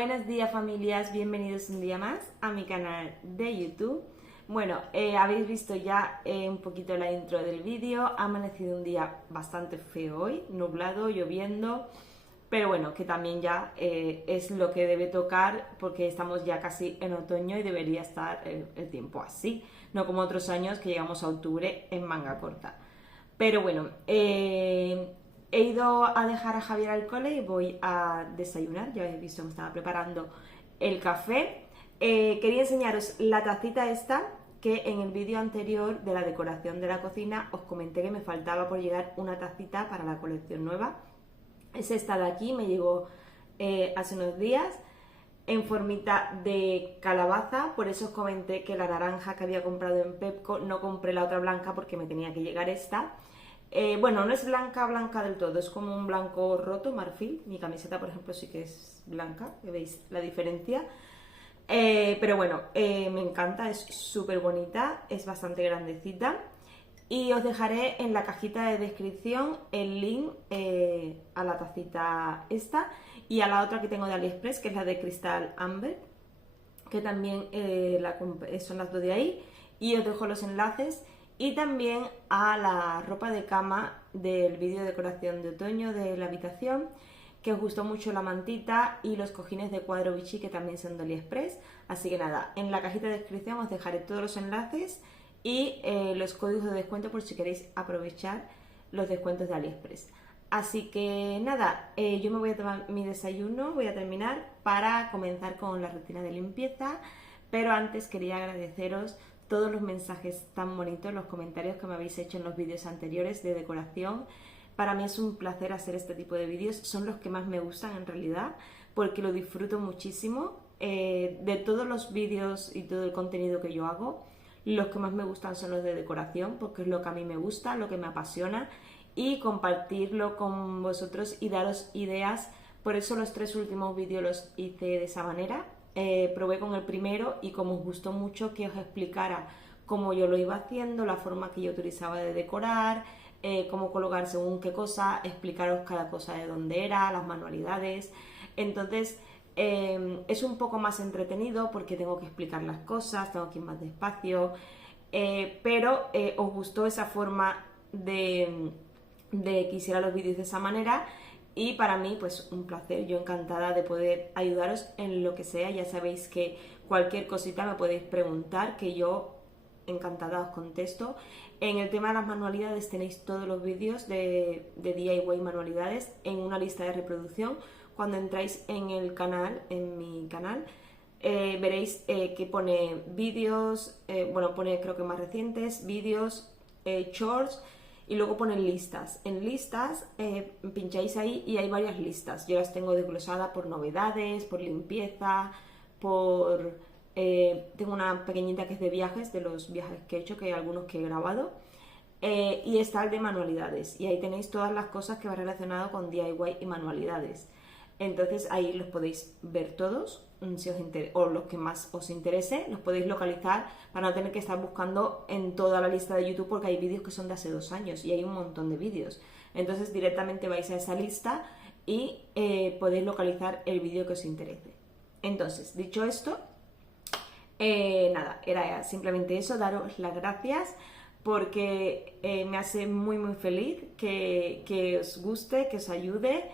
Buenos días familias, bienvenidos un día más a mi canal de YouTube. Bueno, habéis visto ya un poquito la intro del vídeo. Ha amanecido un día bastante feo hoy, nublado, lloviendo, pero bueno, que también ya es lo que debe tocar porque estamos ya casi en otoño y debería estar el tiempo así, no como otros años que llegamos a octubre en manga corta. Pero bueno, he ido a dejar a Javier al cole y voy a desayunar. Ya habéis visto que estaba preparando el café. Quería enseñaros la tacita esta, que en el vídeo anterior de la decoración de la cocina os comenté que me faltaba por llegar una tacita para la colección nueva. Es esta de aquí, me llegó hace unos días en formita de calabaza, por eso os comenté que la naranja que había comprado en Pepco, no compré la otra blanca porque me tenía que llegar esta. Bueno, no es blanca, blanca del todo, es como un blanco roto, marfil. Mi camiseta, por ejemplo, sí que es blanca, ¿veis la diferencia? Pero bueno, me encanta, es súper bonita, es bastante grandecita. Y os dejaré en la cajita de descripción el link a la tacita esta y a la otra que tengo de AliExpress, que es la de Cristal Amber, que también son las dos de ahí. Y os dejo los enlaces. Y también a la ropa de cama del vídeo de decoración de otoño de la habitación, que os gustó mucho la mantita y los cojines de cuadro Vichy, que también son de AliExpress. Así que nada, en la cajita de descripción os dejaré todos los enlaces y los códigos de descuento por si queréis aprovechar los descuentos de AliExpress. Así que nada, yo me voy a tomar mi desayuno, voy a terminar para comenzar con la rutina de limpieza, pero antes quería agradeceros todos los mensajes tan bonitos, los comentarios que me habéis hecho en los vídeos anteriores de decoración. Para mí es un placer hacer este tipo de vídeos, son los que más me gustan en realidad, porque lo disfruto muchísimo. De todos los vídeos y todo el contenido que yo hago, los que más me gustan son los de decoración, porque es lo que a mí me gusta, lo que me apasiona, y compartirlo con vosotros y daros ideas. Por eso los 3 últimos vídeos los hice de esa manera. Probé con el primero y como os gustó mucho que os explicara cómo yo lo iba haciendo, la forma que yo utilizaba de decorar, cómo colocar según qué cosa, explicaros cada cosa de dónde era, las manualidades. Entonces es un poco más entretenido porque tengo que explicar las cosas, tengo que ir más despacio, pero os gustó esa forma de que hiciera los vídeos de esa manera. Y para mí, pues un placer, yo encantada de poder ayudaros en lo que sea. Ya sabéis que cualquier cosita me podéis preguntar, que yo encantada os contesto. En el tema de las manualidades tenéis todos los vídeos de DIY manualidades en una lista de reproducción. Cuando entráis en el canal, en mi canal, veréis que pone vídeos, bueno, pone creo que más recientes, vídeos, shorts, y luego ponen listas. En listas pincháis ahí y hay varias listas. Yo las tengo desglosadas por novedades, por limpieza, por... tengo una pequeñita que es de viajes, de los viajes que he hecho, que hay algunos que he grabado. Y está el de manualidades. Y ahí tenéis todas las cosas que va relacionado con DIY y manualidades. Entonces ahí los podéis ver todos, si os o los que más os interese, los podéis localizar para no tener que estar buscando en toda la lista de YouTube, porque hay vídeos que son de hace 2 años y hay un montón de vídeos. Entonces directamente vais a esa lista y podéis localizar el vídeo que os interese. Entonces, dicho esto, nada, era simplemente eso, daros las gracias porque me hace muy muy feliz que os guste, que os ayude.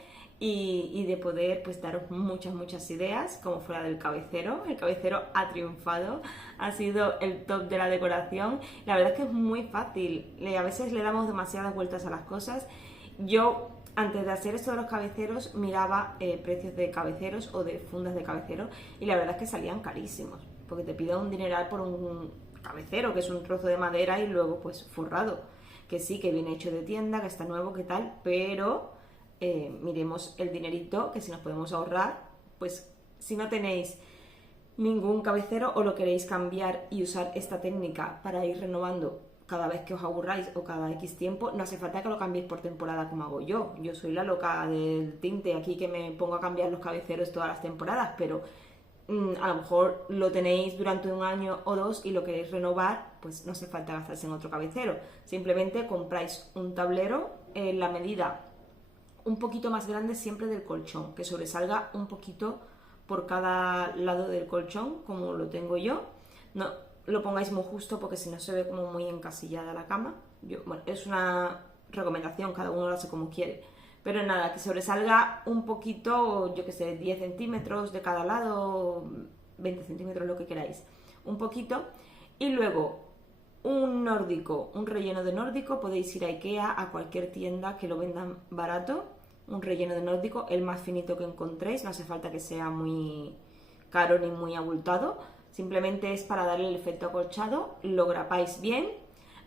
Y de poder pues daros muchas ideas, como fuera del cabecero. El cabecero ha triunfado, ha sido el top de la decoración. La verdad es que es muy fácil, a veces le damos demasiadas vueltas a las cosas. Yo antes de hacer esto de los cabeceros miraba precios de cabeceros o de fundas de cabecero y la verdad es que salían carísimos, porque te piden un dineral por un cabecero, que es un trozo de madera y luego pues forrado, que sí, que viene hecho de tienda, que está nuevo, que tal, pero... miremos el dinerito que si nos podemos ahorrar. Pues si no tenéis ningún cabecero o lo queréis cambiar y usar esta técnica para ir renovando cada vez que os aburráis o cada X tiempo, no hace falta que lo cambiéis por temporada como hago yo. Yo soy la loca del tinte aquí, que me pongo a cambiar los cabeceros todas las temporadas, pero a lo mejor lo tenéis durante 1 año o 2 y lo queréis renovar, pues no hace falta gastarse en otro cabecero. Simplemente compráis un tablero en la medida un poquito más grande siempre del colchón, que sobresalga un poquito por cada lado del colchón, como lo tengo yo. No lo pongáis muy justo porque si no se ve como muy encasillada la cama. Bueno, es una recomendación, cada uno lo hace como quiere. Pero nada, que sobresalga un poquito, yo que sé, 10 centímetros de cada lado, 20 centímetros, lo que queráis. Un poquito. Y luego un nórdico, un relleno de nórdico, podéis ir a Ikea, a cualquier tienda que lo vendan barato. Un relleno de nórdico, el más finito que encontréis, no hace falta que sea muy caro ni muy abultado. Simplemente es para darle el efecto acolchado, lo grapáis bien.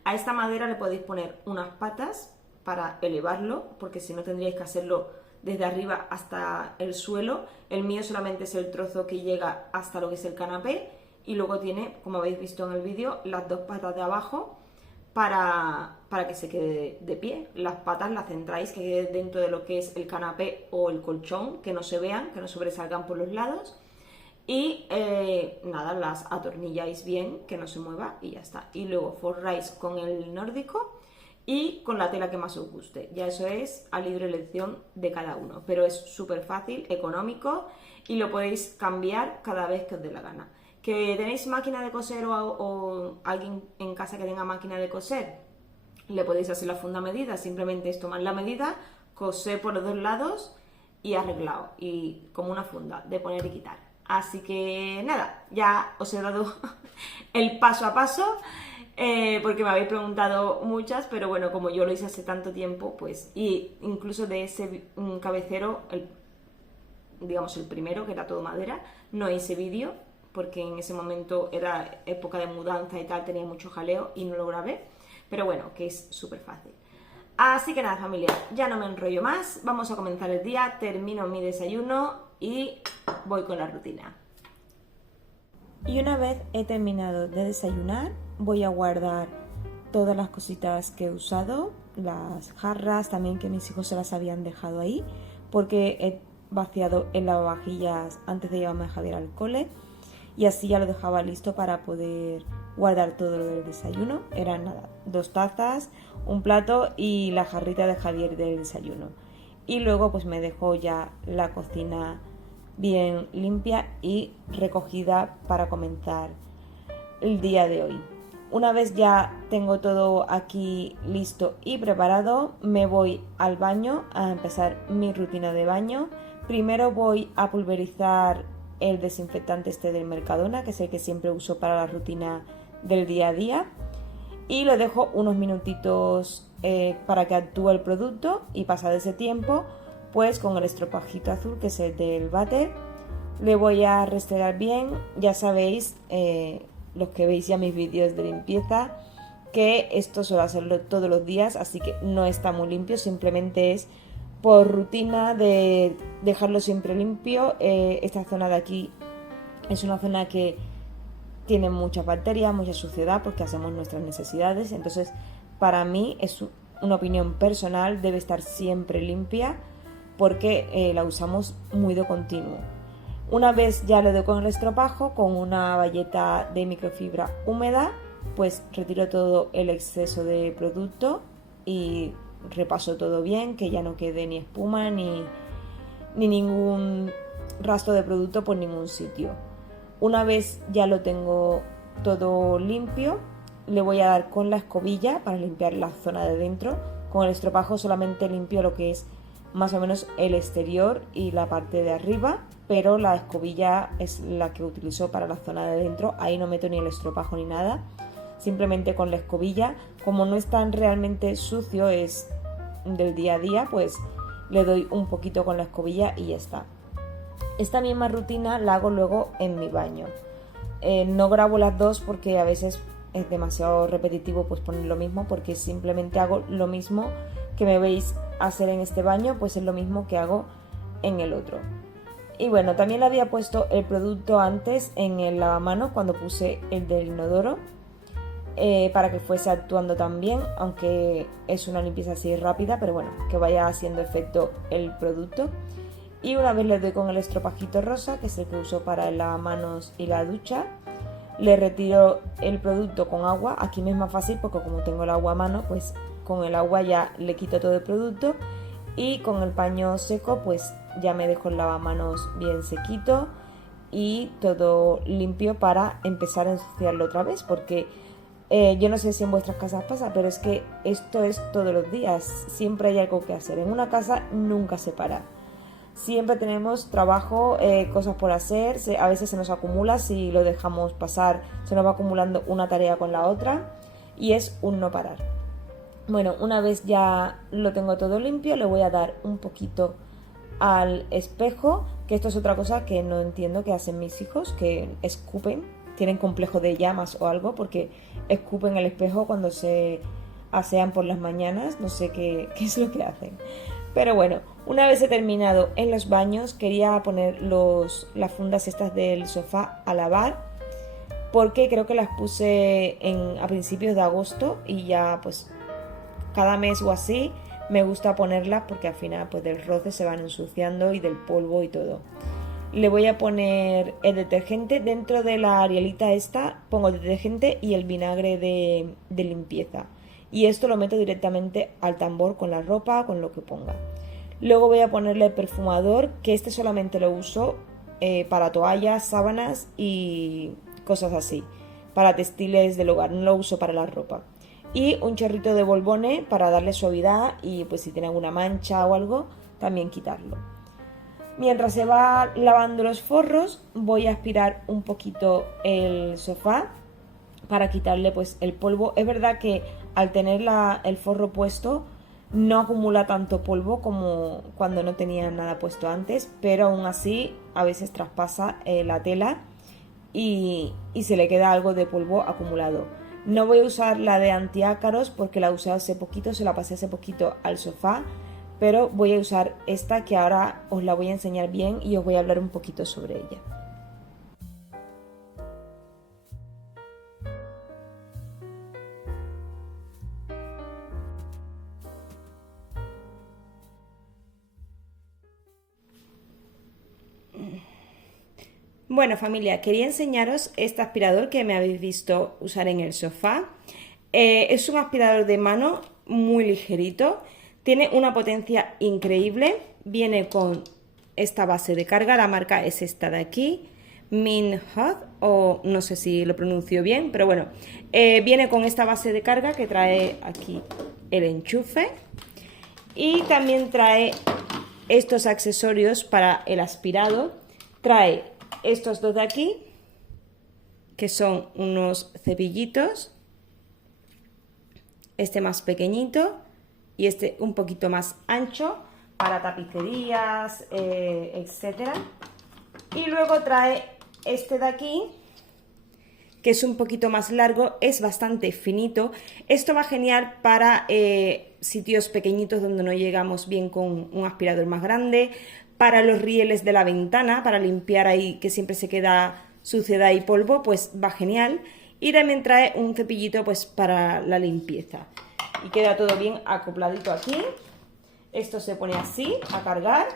A esta madera le podéis poner unas patas para elevarlo, porque si no tendríais que hacerlo desde arriba hasta el suelo. El mío solamente es el trozo que llega hasta lo que es el canapé y luego tiene, como habéis visto en el vídeo, las dos patas de abajo para que se quede de pie. Las patas las centráis que quede dentro de lo que es el canapé o el colchón, que no se vean, que no sobresalgan por los lados. Y nada, las atornilláis bien, que no se mueva y ya está. Y luego forráis con el nórdico y con la tela que más os guste. Ya eso es a libre elección de cada uno, pero es súper fácil, económico y lo podéis cambiar cada vez que os dé la gana. ¿Que tenéis máquina de coser o alguien en casa que tenga máquina de coser? Le podéis hacer la funda a medida, simplemente es tomar la medida, coser por los dos lados y arreglado, y como una funda de poner y quitar. Así que nada, ya os he dado el paso a paso, porque me habéis preguntado muchas, pero bueno, como yo lo hice hace tanto tiempo, pues, y incluso de ese cabecero, digamos el primero, que era todo madera, no hice vídeo, porque en ese momento era época de mudanza y tal, tenía mucho jaleo y no lo grabé, pero bueno, que es súper fácil. Así que nada, familia, ya no me enrollo más, vamos a comenzar el día, termino mi desayuno y voy con la rutina. Y una vez he terminado de desayunar, voy a guardar todas las cositas que he usado, las jarras también que mis hijos se las habían dejado ahí, porque he vaciado el lavavajillas antes de llevarme a Javier al cole, y así ya lo dejaba listo para poder guardar todo lo del desayuno. Eran nada, 2 tazas, un plato y la jarrita de Javier del desayuno. Y luego pues me dejó ya la cocina bien limpia y recogida para comenzar el día de hoy. Una vez ya tengo todo aquí listo y preparado, me voy al baño a empezar mi rutina de baño. Primero voy a pulverizar el desinfectante este del Mercadona, que es el que siempre uso para la rutina del día a día, y lo dejo unos minutitos para que actúe el producto, y pasado ese tiempo pues con el estropajito azul, que es el del váter, le voy a restregar bien. Ya sabéis, los que veis ya mis vídeos de limpieza, que esto suelo hacerlo todos los días, así que no está muy limpio, simplemente es por rutina de dejarlo siempre limpio. Esta zona de aquí es una zona que tiene muchas bacterias, mucha suciedad, porque hacemos nuestras necesidades, entonces para mí es una opinión personal, debe estar siempre limpia porque la usamos muy de continuo. Una vez ya le doy con el estropajo, con una bayeta de microfibra húmeda, pues retiro todo el exceso de producto y repaso todo bien, que ya no quede ni espuma ni ningún rastro de producto por ningún sitio. Una vez ya lo tengo todo limpio, le voy a dar con la escobilla para limpiar la zona de dentro. Con el estropajo solamente limpio lo que es más o menos el exterior y la parte de arriba, pero la escobilla es la que utilizo para la zona de dentro. Ahí no meto ni el estropajo ni nada, simplemente con la escobilla. Como no es tan realmente sucio, es del día a día, pues le doy un poquito con la escobilla y ya está. Esta misma rutina la hago luego en mi baño. No grabo las dos porque a veces es demasiado repetitivo pues poner lo mismo, porque simplemente hago lo mismo que me veis hacer en este baño, pues es lo mismo que hago en el otro. Y bueno, también le había puesto el producto antes en el lavamanos cuando puse el del inodoro, para que fuese actuando también, aunque es una limpieza así rápida, pero bueno, que vaya haciendo efecto el producto. Y una vez le doy con el estropajito rosa, que es el que uso para el lavamanos y la ducha, le retiro el producto con agua. Aquí me es más fácil porque como tengo el agua a mano, pues con el agua ya le quito todo el producto, y con el paño seco pues ya me dejo el lavamanos bien sequito. y todo limpio para empezar a ensuciarlo otra vez, porque yo no sé si en vuestras casas pasa, pero es que esto es todos los días, siempre hay algo que hacer. En una casa nunca se para. Siempre tenemos trabajo, cosas por hacer, a veces se nos acumula, si lo dejamos pasar se nos va acumulando una tarea con la otra y es un no parar. Bueno, una vez ya lo tengo todo limpio, le voy a dar un poquito al espejo, que esto es otra cosa que no entiendo que hacen mis hijos, que escupen, tienen complejo de llamas o algo, porque escupen el espejo cuando se asean por las mañanas, no sé qué es lo que hacen. Pero bueno, una vez he terminado en los baños, quería poner las fundas estas del sofá a lavar, porque creo que las puse a principios de agosto y ya pues cada mes o así me gusta ponerlas porque al final pues del roce se van ensuciando y del polvo y todo. Le voy a poner el detergente dentro de la arielita esta, pongo el detergente y el vinagre de limpieza. Y esto lo meto directamente al tambor con la ropa, con lo que ponga. Luego voy a ponerle el perfumador, que este solamente lo uso para toallas, sábanas y cosas así. Para textiles del hogar, no lo uso para la ropa. Y un chorrito de Volbone para darle suavidad y pues si tiene alguna mancha o algo, también quitarlo. Mientras se va lavando los forros, voy a aspirar un poquito el sofá para quitarle pues el polvo. Es verdad que al tener el forro puesto no acumula tanto polvo como cuando no tenía nada puesto antes, pero aún así a veces traspasa la tela y se le queda algo de polvo acumulado. No voy a usar la de antiácaros porque la usé hace poquito, se la pasé hace poquito al sofá, pero voy a usar esta que ahora os la voy a enseñar bien y os voy a hablar un poquito sobre ella. Bueno, familia, quería enseñaros este aspirador que me habéis visto usar en el sofá. Es un aspirador de mano muy ligerito, tiene una potencia increíble, viene con esta base de carga, la marca es esta de aquí, Minhut, o no sé si lo pronuncio bien, pero bueno, viene con esta base de carga que trae aquí el enchufe y también trae estos accesorios para el aspirado, trae estos dos de aquí, que son unos cepillitos, este más pequeñito y este un poquito más ancho para tapicerías, etcétera. Y luego trae este de aquí, que es un poquito más largo, es bastante finito. Esto va genial para sitios pequeñitos donde no llegamos bien con un aspirador más grande, para los rieles de la ventana, para limpiar ahí que siempre se queda suciedad y polvo, pues va genial. Y también trae un cepillito pues para la limpieza. Y queda todo bien acopladito aquí. Esto se pone así, a cargar.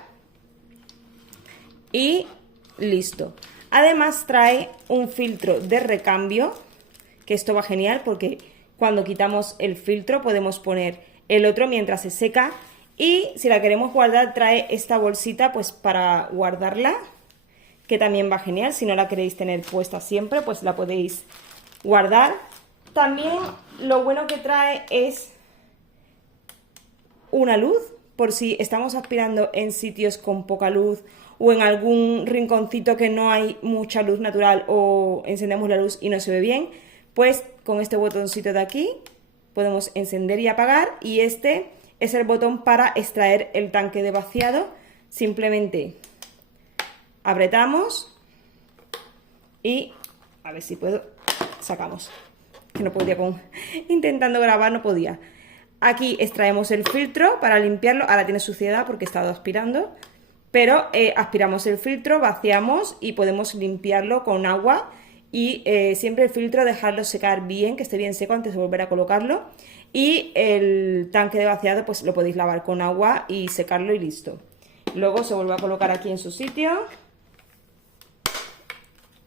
Y listo. Además trae un filtro de recambio, que esto va genial porque cuando quitamos el filtro podemos poner el otro mientras se seca. Y si la queremos guardar trae esta bolsita pues para guardarla, que también va genial. Si no la queréis tener puesta siempre pues la podéis guardar. También lo bueno que trae es una luz, por si estamos aspirando en sitios con poca luz o en algún rinconcito que no hay mucha luz natural o encendemos la luz y no se ve bien, pues con este botoncito de aquí podemos encender y apagar, y este es el botón para extraer el tanque de vaciado. Simplemente apretamos y a ver si puedo, sacamos, que no podía intentando grabar no podía. Aquí extraemos el filtro para limpiarlo, ahora tiene suciedad porque he estado aspirando, pero aspiramos el filtro, vaciamos y podemos limpiarlo con agua y siempre el filtro dejarlo secar bien, que esté bien seco antes de volver a colocarlo, y el tanque de vaciado pues lo podéis lavar con agua y secarlo y listo. Luego se vuelve a colocar aquí en su sitio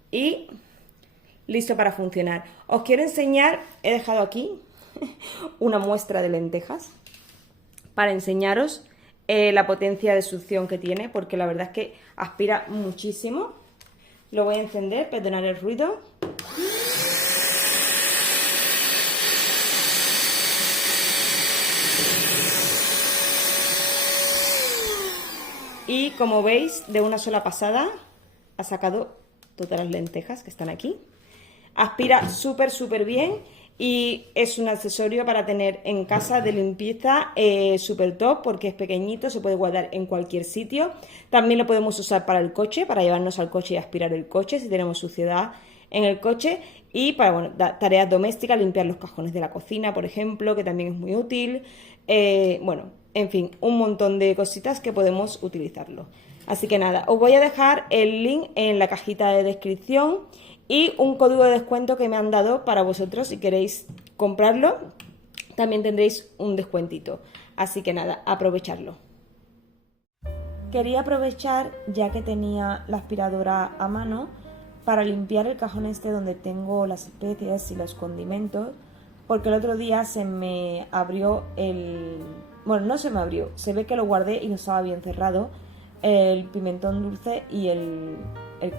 y listo para funcionar. Os quiero enseñar, he dejado aquí una muestra de lentejas para enseñaros la potencia de succión que tiene, porque la verdad es que aspira muchísimo. Lo voy a encender, perdonad el ruido. Y como veis, de una sola pasada ha sacado todas las lentejas que están aquí. Aspira súper bien y es un accesorio para tener en casa de limpieza súper top porque es pequeñito, se puede guardar en cualquier sitio. También lo podemos usar para el coche, para llevarnos al coche y aspirar el coche si tenemos suciedad en el coche. Y para tareas domésticas, limpiar los cajones de la cocina, por ejemplo, que también es muy útil. En fin, un montón de cositas que podemos utilizarlo. Así que nada, os voy a dejar el link en la cajita de descripción y un código de descuento que me han dado para vosotros si queréis comprarlo. También tendréis un descuentito. Así que nada, aprovecharlo. Quería aprovechar, ya que tenía la aspiradora a mano, para limpiar el cajón este donde tengo las especias y los condimentos, porque el otro día se me abrió el... Bueno, no se me abrió, se ve que lo guardé y no estaba bien cerrado, el pimentón dulce y el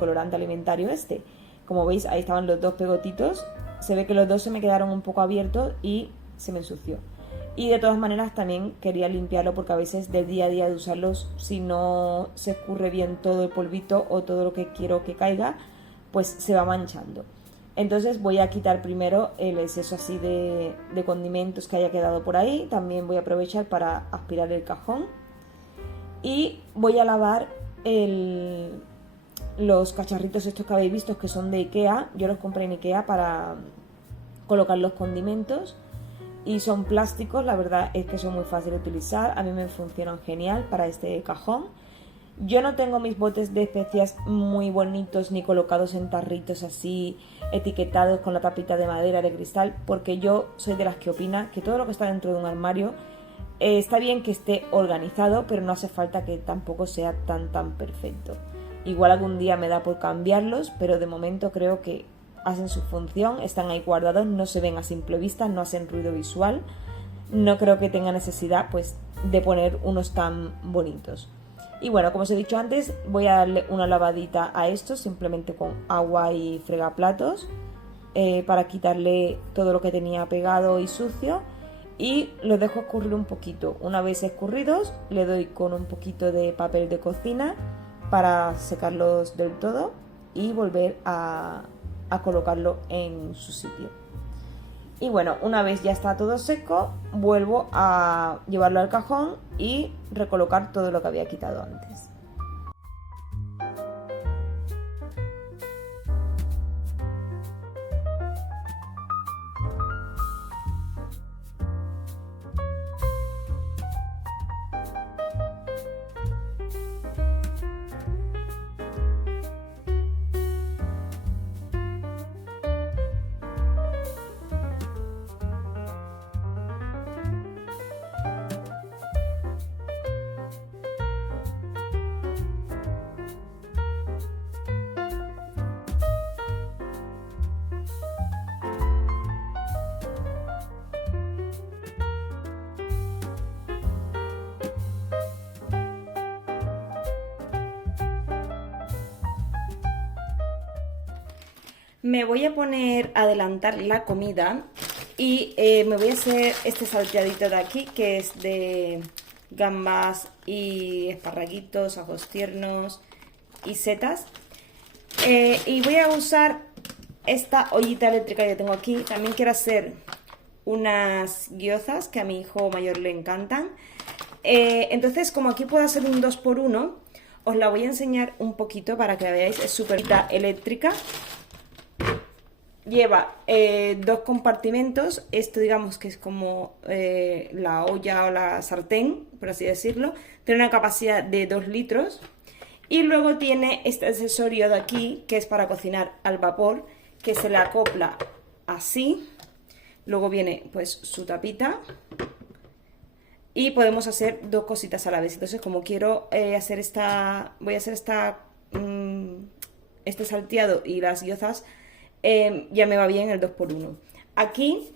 colorante alimentario este. Como veis, ahí estaban los dos pegotitos, se ve que los dos se me quedaron un poco abiertos y se me ensució. Y de todas maneras también quería limpiarlo porque a veces del día a día de usarlos, si no se escurre bien todo el polvito o todo lo que quiero que caiga, pues se va manchando. Entonces voy a quitar primero el exceso así de condimentos que haya quedado por ahí. También voy a aprovechar para aspirar el cajón. Y voy a lavar los cacharritos estos que habéis visto, que son de Ikea. Yo los compré en Ikea para colocar los condimentos. Y son plásticos, la verdad es que son muy fáciles de utilizar. A mí me funcionan genial para este cajón. Yo no tengo mis botes de especias muy bonitos ni colocados en tarritos así etiquetados con la tapita de madera, de cristal, porque yo soy de las que opina que todo lo que está dentro de un armario está bien que esté organizado, pero no hace falta que tampoco sea tan perfecto. Igual algún día me da por cambiarlos, pero de momento creo que hacen su función, están ahí guardados, no se ven a simple vista, no hacen ruido visual. No creo que tenga necesidad pues de poner unos tan bonitos. Y bueno, como os he dicho antes, voy a darle una lavadita a esto simplemente con agua y fregaplatos para quitarle todo lo que tenía pegado y sucio, y los dejo escurrir un poquito. Una vez escurridos, le doy con un poquito de papel de cocina para secarlos del todo y volver a colocarlo en su sitio. Y bueno, una vez ya está todo seco, vuelvo a llevarlo al cajón y recolocar todo lo que había quitado antes. Me voy a poner a adelantar la comida y me voy a hacer este salteadito de aquí, que es de gambas y esparraguitos, ajos tiernos y setas. Y voy a usar esta ollita eléctrica que tengo aquí. También quiero hacer unas gyozas que a mi hijo mayor le encantan. Entonces, como aquí puedo hacer un 2x1, os la voy a enseñar un poquito para que la veáis. Es súper eléctrica. Lleva dos compartimentos. Esto digamos que es como la olla o la sartén, por así decirlo. Tiene una capacidad de 2 litros. Y luego tiene este accesorio de aquí, que es para cocinar al vapor, que se le acopla así. Luego viene pues su tapita. Y podemos hacer dos cositas a la vez. Entonces, como quiero hacer voy a hacer este salteado y las gyozas, ya me va bien el 2x1. Aquí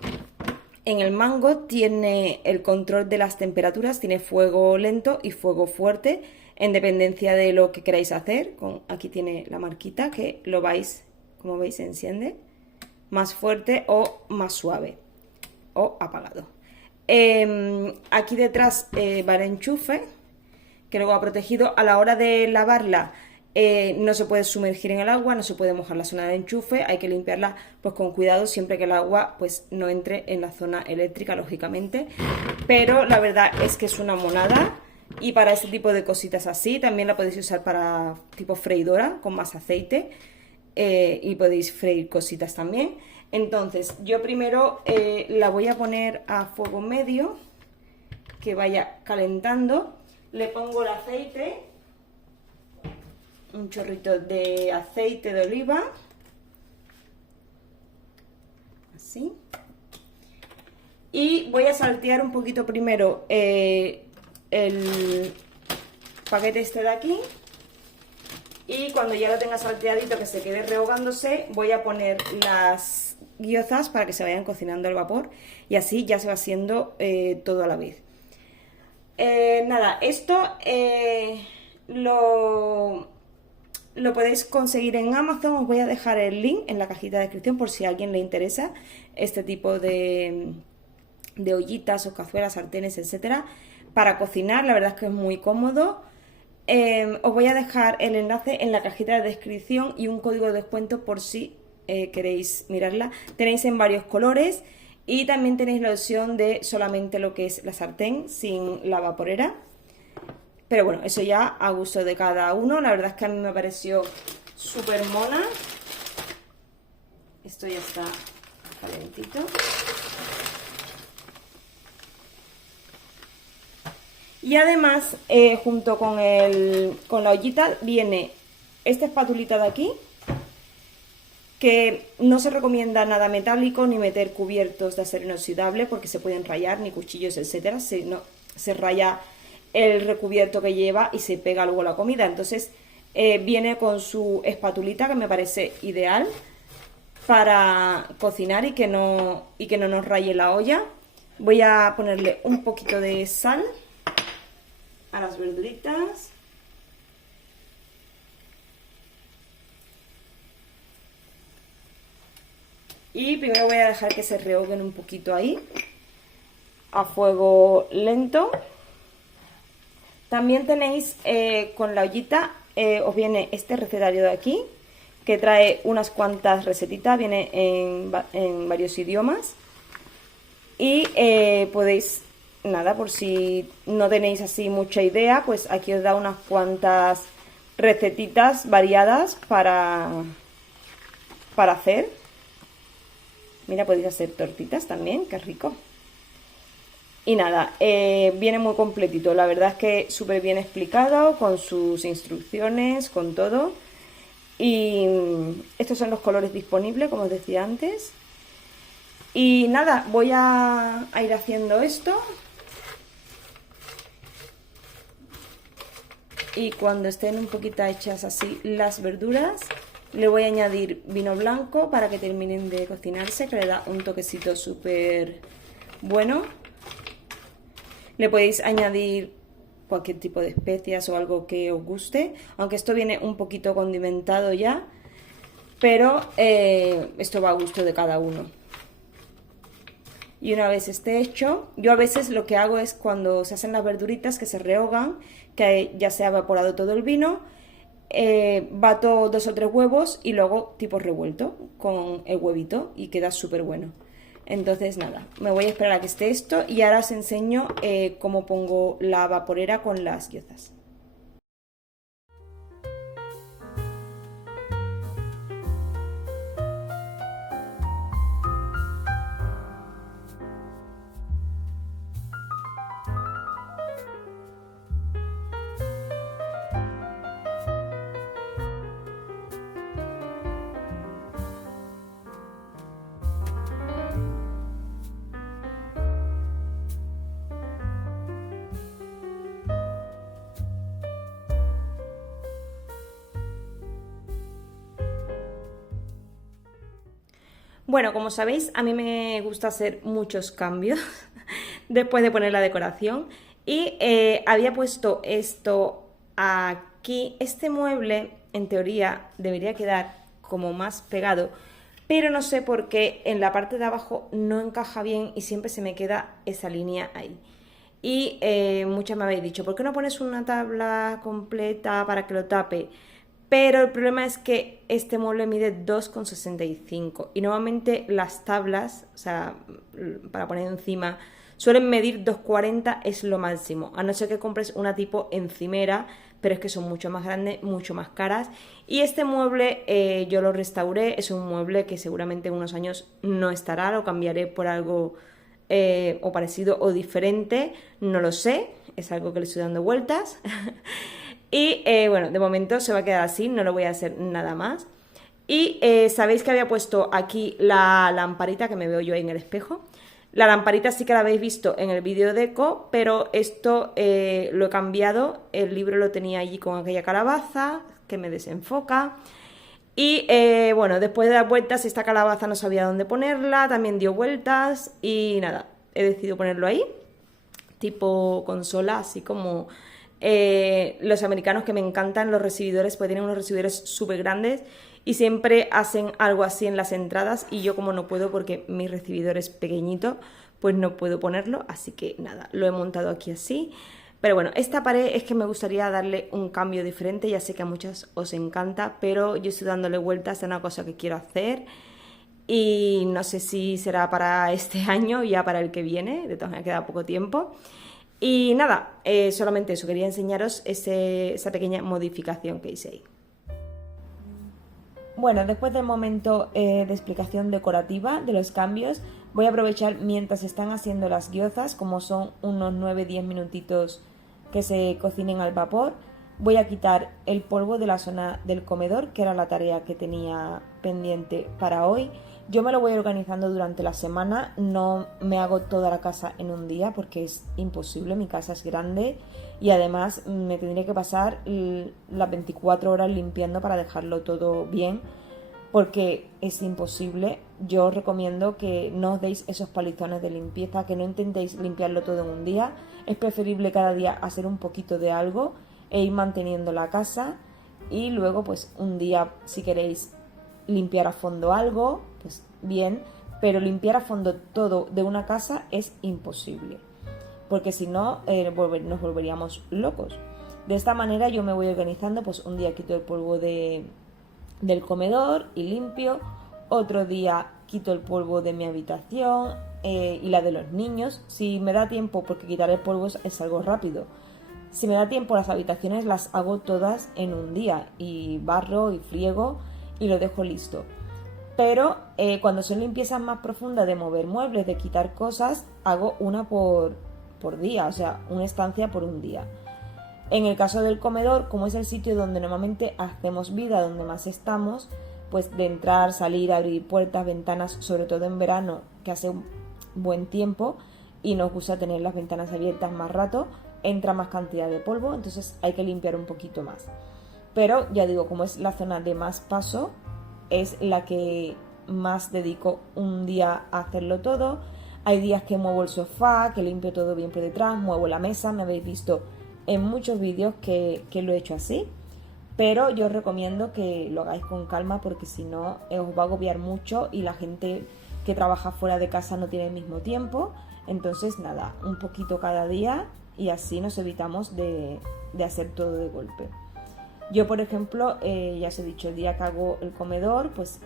en el mango tiene el control de las temperaturas, tiene fuego lento y fuego fuerte. en dependencia de lo que queráis hacer. Aquí tiene la marquita que lo vais, como veis, se enciende más fuerte o más suave o apagado. Aquí detrás va el enchufe, que luego va protegido. A la hora de lavarla no se puede sumergir en el agua, no se puede mojar la zona del enchufe, hay que limpiarla pues con cuidado siempre que el agua pues no entre en la zona eléctrica, lógicamente. Pero la verdad es que es una monada, y para este tipo de cositas así también la podéis usar para tipo freidora con más aceite, y podéis freír cositas también. Entonces yo primero la voy a poner a fuego medio, que vaya calentando. Le pongo el aceite, un chorrito de aceite de oliva, así, y voy a saltear un poquito primero el paquete este de aquí, y cuando ya lo tenga salteadito, que se quede rehogándose, voy a poner las gyozas para que se vayan cocinando al vapor, y así ya se va haciendo todo a la vez. Nada, esto lo podéis conseguir en Amazon. Os voy a dejar el link en la cajita de descripción por si a alguien le interesa este tipo de ollitas o cazuelas, sartenes, etcétera, para cocinar. La verdad es que es muy cómodo. Os voy a dejar el enlace en la cajita de descripción y un código de descuento por si queréis mirarla. Tenéis en varios colores. Y también tenéis la opción de solamente lo que es la sartén sin la vaporera. Pero bueno, eso ya a gusto de cada uno. La verdad es que a mí me pareció súper mona. Esto ya está calentito. Y además, junto con la ollita, viene esta espatulita de aquí, que no se recomienda nada metálico ni meter cubiertos de acero inoxidable porque se pueden rayar, ni cuchillos, etcétera. Se raya el recubierto que lleva y se pega luego la comida. Entonces viene con su espatulita, que me parece ideal para cocinar y que no nos raye la olla. Voy a ponerle un poquito de sal a las verduritas. Y primero voy a dejar que se rehoguen un poquito ahí, a fuego lento. También tenéis con la ollita, os viene este recetario de aquí, que trae unas cuantas recetitas, viene en varios idiomas. Y podéis, nada, por si no tenéis así mucha idea, pues aquí os da unas cuantas recetitas variadas para hacer. Mira, podéis hacer tortitas también, qué rico. Y nada, viene muy completito. La verdad es que súper bien explicado, con sus instrucciones, con todo. Y estos son los colores disponibles, como os decía antes. Y nada, voy a ir haciendo esto. Y cuando estén un poquito hechas así las verduras, le voy a añadir vino blanco para que terminen de cocinarse, que le da un toquecito súper bueno. Le podéis añadir cualquier tipo de especias o algo que os guste, aunque esto viene un poquito condimentado ya, pero esto va a gusto de cada uno. Y una vez esté hecho, yo a veces lo que hago es, cuando se hacen las verduritas que se rehogan, que ya se ha evaporado todo el vino, bato 2 o 3 huevos y luego tipo revuelto con el huevito y queda súper bueno. Entonces nada, me voy a esperar a que esté esto y ahora os enseño cómo pongo la vaporera con las gyozas. Bueno, como sabéis, a mí me gusta hacer muchos cambios después de poner la decoración. Y había puesto esto aquí este mueble en teoría debería quedar como más pegado, pero no sé por qué en la parte de abajo no encaja bien y siempre se me queda esa línea ahí. Y muchas me habéis dicho, ¿por qué no pones una tabla completa para que lo tape? Pero el problema es que este mueble mide 2,65 y normalmente las tablas, o sea, para poner encima, suelen medir 2,40, es lo máximo, a no ser que compres una tipo encimera, pero es que son mucho más grandes, mucho más caras. Y este mueble yo lo restauré, es un mueble que seguramente en unos años no estará, lo cambiaré por algo o parecido o diferente, no lo sé, es algo que le estoy dando vueltas. Y bueno, de momento se va a quedar así, no lo voy a hacer nada más. Y sabéis que había puesto aquí la lamparita que me veo yo ahí en el espejo. La lamparita sí que la habéis visto en el vídeo de Eco, pero esto lo he cambiado. El libro lo tenía allí con aquella calabaza que me desenfoca. Y bueno, después de dar vueltas, esta calabaza no sabía dónde ponerla, también dio vueltas y nada, he decidido ponerlo ahí, tipo consola, así como los americanos, que me encantan los recibidores, pues tienen unos recibidores súper grandes y siempre hacen algo así en las entradas, y yo como no puedo porque mi recibidor es pequeñito, pues no puedo ponerlo, así que nada, lo he montado aquí así. Pero bueno, esta pared es que me gustaría darle un cambio diferente, ya sé que a muchas os encanta, pero yo estoy dándole vueltas a una cosa que quiero hacer y no sé si será para este año o ya para el que viene, de todas maneras queda poco tiempo. Y nada, solamente eso, quería enseñaros esa pequeña modificación que hice ahí. Bueno, después del momento de explicación decorativa de los cambios, voy a aprovechar mientras están haciendo las gyozas, como son unos 9-10 minutitos que se cocinen al vapor. Voy a quitar el polvo de la zona del comedor, que era la tarea que tenía pendiente para hoy. Yo me lo voy organizando durante la semana, no me hago toda la casa en un día porque es imposible, mi casa es grande y además me tendría que pasar las 24 horas limpiando para dejarlo todo bien, porque es imposible. Yo os recomiendo que no os deis esos palizones de limpieza, que no intentéis limpiarlo todo en un día. Es preferible cada día hacer un poquito de algo e ir manteniendo la casa, y luego pues un día si queréis limpiar a fondo algo, pues bien, pero limpiar a fondo todo de una casa es imposible, porque si no nos volveríamos locos. De esta manera yo me voy organizando, pues un día quito el polvo del comedor y limpio, otro día quito el polvo de mi habitación y la de los niños, si me da tiempo, porque quitar el polvo es algo rápido. Si me da tiempo, las habitaciones las hago todas en un día y barro y friego y lo dejo listo. Pero cuando son limpiezas más profundas de mover muebles, de quitar cosas, hago una por día, o sea, una estancia por un día. En el caso del comedor, como es el sitio donde normalmente hacemos vida, donde más estamos, pues de entrar, salir, abrir puertas, ventanas, sobre todo en verano, que hace un buen tiempo y nos gusta tener las ventanas abiertas más rato, entra más cantidad de polvo, entonces hay que limpiar un poquito más. Pero ya digo, como es la zona de más paso, es la que más dedico un día a hacerlo todo. Hay días que muevo el sofá, que limpio todo bien por detrás, muevo la mesa, me habéis visto en muchos vídeos que lo he hecho así, pero yo os recomiendo que lo hagáis con calma, porque si no os va a agobiar mucho y la gente que trabaja fuera de casa no tiene el mismo tiempo. Entonces nada, un poquito cada día y así nos evitamos de hacer todo de golpe. Yo, por ejemplo, ya os he dicho, el día que hago el comedor, pues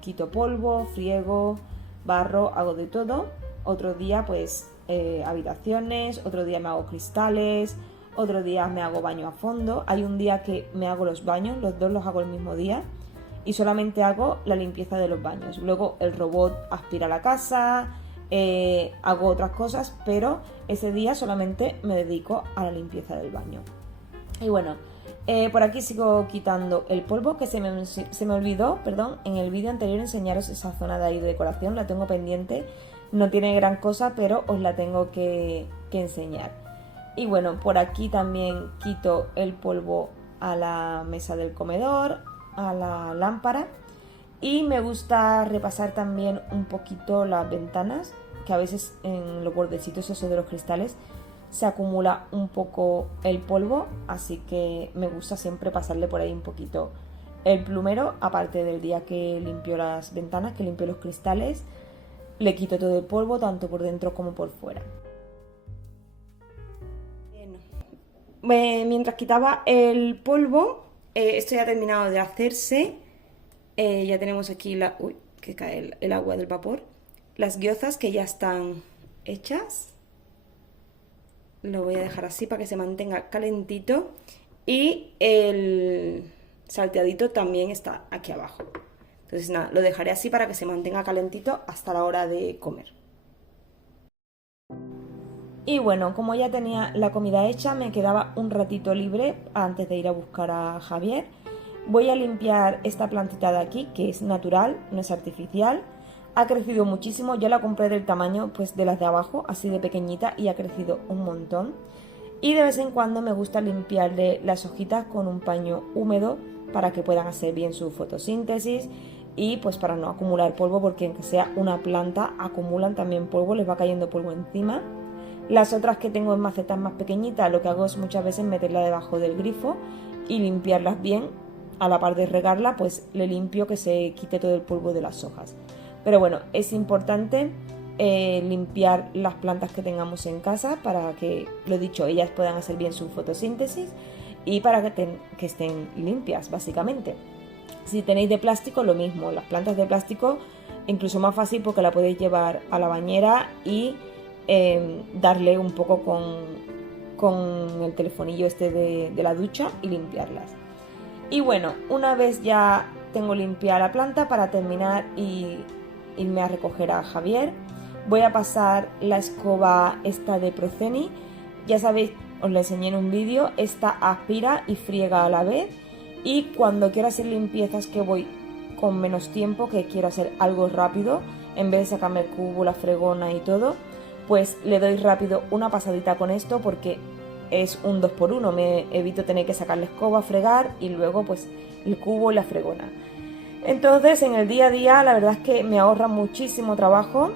quito polvo, friego, barro, hago de todo. Otro día, pues habitaciones, otro día me hago cristales, otro día me hago baño a fondo. Hay un día que me hago los baños, los dos los hago el mismo día y solamente hago la limpieza de los baños. Luego el robot aspira la casa, hago otras cosas, pero ese día solamente me dedico a la limpieza del baño. Y bueno, por aquí sigo quitando el polvo, que se me olvidó, perdón, en el vídeo anterior enseñaros esa zona de ahí de decoración, la tengo pendiente, no tiene gran cosa, pero os la tengo que enseñar. Y bueno, por aquí también quito el polvo a la mesa del comedor, a la lámpara, y me gusta repasar también un poquito las ventanas, que a veces en los bordecitos esos de los cristales se acumula un poco el polvo, así que me gusta siempre pasarle por ahí un poquito el plumero, aparte del día que limpio las ventanas, que limpio los cristales, le quito todo el polvo, tanto por dentro como por fuera. Mientras quitaba el polvo, esto ya ha terminado de hacerse. Ya tenemos aquí uy, que cae el agua del vapor. Las gyozas que ya están hechas. Lo voy a dejar así para que se mantenga calentito. Y el salteadito también está aquí abajo. Entonces nada, lo dejaré así para que se mantenga calentito hasta la hora de comer. Y bueno, como ya tenía la comida hecha, me quedaba un ratito libre antes de ir a buscar a Javier. Voy a limpiar esta plantita de aquí, que es natural, no es artificial. Ha crecido muchísimo, yo la compré del tamaño pues de las de abajo, así de pequeñita, y ha crecido un montón. Y de vez en cuando me gusta limpiarle las hojitas con un paño húmedo para que puedan hacer bien su fotosíntesis y pues para no acumular polvo, porque aunque sea una planta acumulan también polvo, les va cayendo polvo encima. Las otras que tengo en macetas más pequeñitas, lo que hago es muchas veces meterla debajo del grifo y limpiarlas bien. A la par de regarla, pues le limpio que se quite todo el polvo de las hojas. Pero bueno, es importante limpiar las plantas que tengamos en casa para que, lo dicho, ellas puedan hacer bien su fotosíntesis y para que estén limpias, básicamente. Si tenéis de plástico, lo mismo. Las plantas de plástico, incluso más fácil porque la podéis llevar a la bañera y darle un poco con el telefonillo este de la ducha y limpiarlas. Y bueno, una vez ya tengo limpia la planta, para terminar y irme a recoger a Javier, voy a pasar la escoba esta de Proceni. Ya sabéis, os la enseñé en un vídeo, esta aspira y friega a la vez. Y cuando quiero hacer limpiezas que voy con menos tiempo, que quiero hacer algo rápido, en vez de sacarme el cubo, la fregona y todo, pues le doy rápido una pasadita con esto porque es un 2x1, me evito tener que sacar la escoba, fregar y luego pues el cubo y la fregona. Entonces en el día a día la verdad es que me ahorra muchísimo trabajo,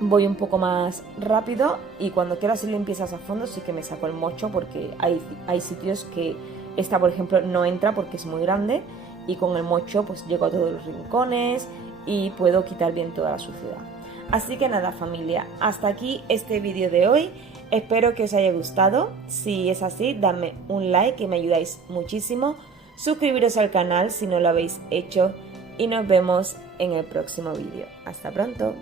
voy un poco más rápido y cuando quiero hacer limpiezas a fondo sí que me saco el mocho porque hay sitios que esta por ejemplo no entra porque es muy grande y con el mocho pues llego a todos los rincones y puedo quitar bien toda la suciedad. Así que nada familia, hasta aquí este vídeo de hoy, espero que os haya gustado, si es así dadme un like que me ayudáis muchísimo, suscribiros al canal si no lo habéis hecho y nos vemos en el próximo vídeo. Hasta pronto.